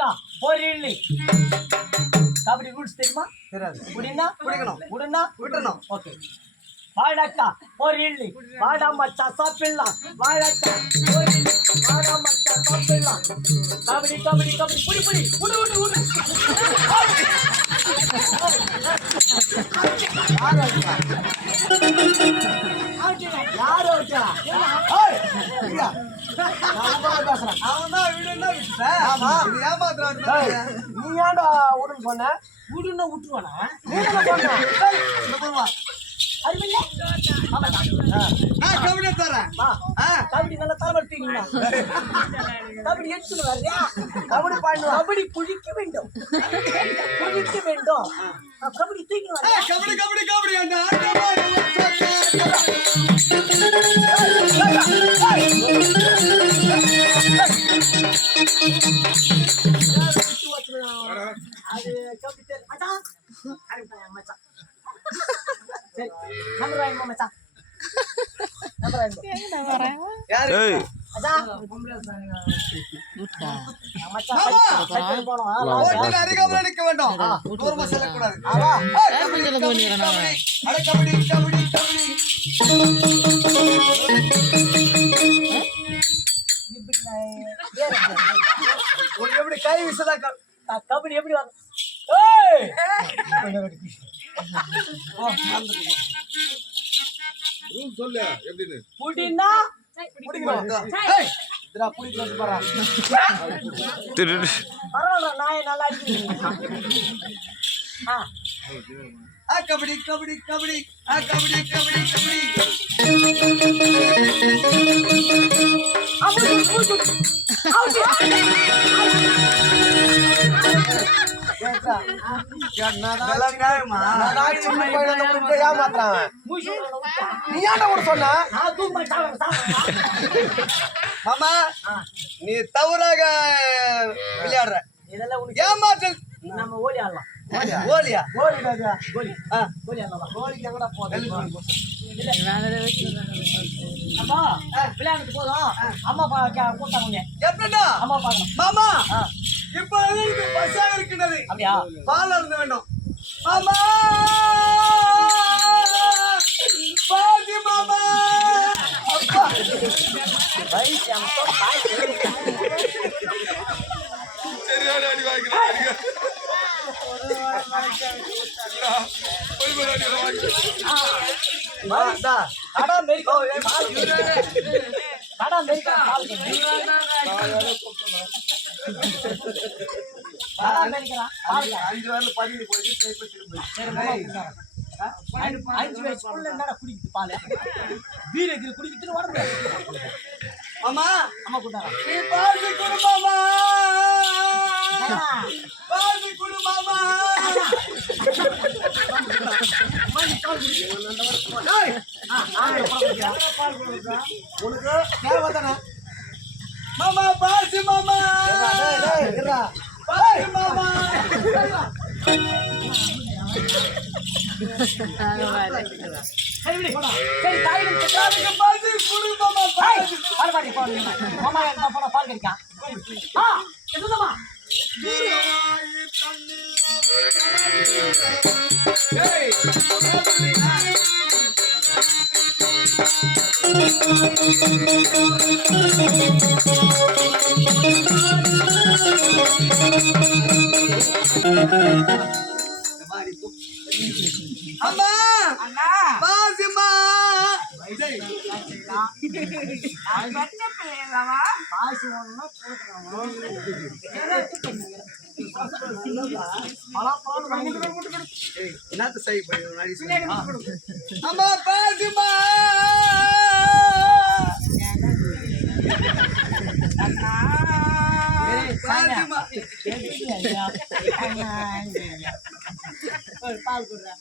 வாழக்கா பொரியல்லி கபடி ரூல்ஸ் தெரியுமா? தெரியாது. புடினா பிடிக்கணும். உடனா விட்டுறணும். ஓகே. வாழக்கா பொரியல்லி வாடா மச்சான் சாப்பிடலாம். வாழக்கா பொரியல்லி வாடா மச்சான் சாப்பிடலாம். கபடி கபடி கபடி புடி புடி உடு உடு உடு. யார் ஓட்டா? அவன் தான் வீடுன்னா விட்டுட்டேன். ஆமா. இது ஏமாத்துறான்னு நீ ஏன்டா உடுன்னு சொன்ன? உடுன்னா விட்டுருவானா? நீ என்ன சொன்ன? அறிவில்லை? கபடி தரேன். கபடி நல்லா தலைவர்த்தீங்களா? கபடி எடுத்துன்னு வர்றியா? கபடி பாடணும். கபடி குளிக்க வேண்டும். குளிக்க வேண்டும். கபடி தூக்கி வர்றியா? கபடி கபடி கபடி அந்த அது கபடி பேர் மச்சான். மச்சான் சரி நம்பர் வாங்க மச்சான். நம்பர் வாங்க. யாரு? மச்சான் மச்சான் போறோம். ஓட்டு அருகாமல் நிற்க வேண்டும். தூரமா செல்லக்கூடாது. ஆமா. கபடி கபடி அட கபடி கபடி கபடி உனக்கு எப்படி கை விசதா கபடி எப்படி வரும்? ஏய் சொல்லு எப்படின்னு புடினா பிடிக்கணும். இதுடா புடிச்சு வந்து பாறா. பரவாயில்ல நாயை நல்லா இருக்கு. கபடி கபடி கபடி கபடி கபடி கபடி மாமா நீ தவறாக விளையாடுற. இதெல்லாம் உனக்கு ஏமாற்றல். நம்ம ஓலி ஆடலாம். ஓலியா கோலி பாஜா கோலி கோலி ஆடலாம். கோலிக்கு எங்கடா போகுது? அம்மா விளையாண்டு போதும். அம்மா கூட்டாங்க. எப்படின்னா அம்மா பார்க்கணும். மாமா இப்ப எனக்கு பசாக இருக்கின்றது. அப்படியா? பால் அருந்து வேண்டும். மாமா பாதி மாமா அப்பா வயசு அம்மா பாய் சரியான அடி வாங்கிக்கிறேன் கடா மெரிக்கா கடா மெரிக்கா அஞ்சு வரல 17 போயிட்டு அஞ்சு வயசுக்குள்ள என்னடா குடிக்குது பால்? வீரகிரி குடிக்கிட்டு ஓட முடியாது. அம்மா அம்மா கூட்டாங்க. நீ பாதி குடு மாமா பாதி குடு மாமா. உனக்கு தேவைதானே மாமா? பாசி மாமா பாசி மாமா. சரி தாயிடம் பாசி குடு மாமா. பாடி மாமா என்ன போன பால் கிடைக்கான். என்னமா அம்மா பாசிமா என்னத்த சை அம்மா பாசிமா பாசிமா பால் கொடுறேன்.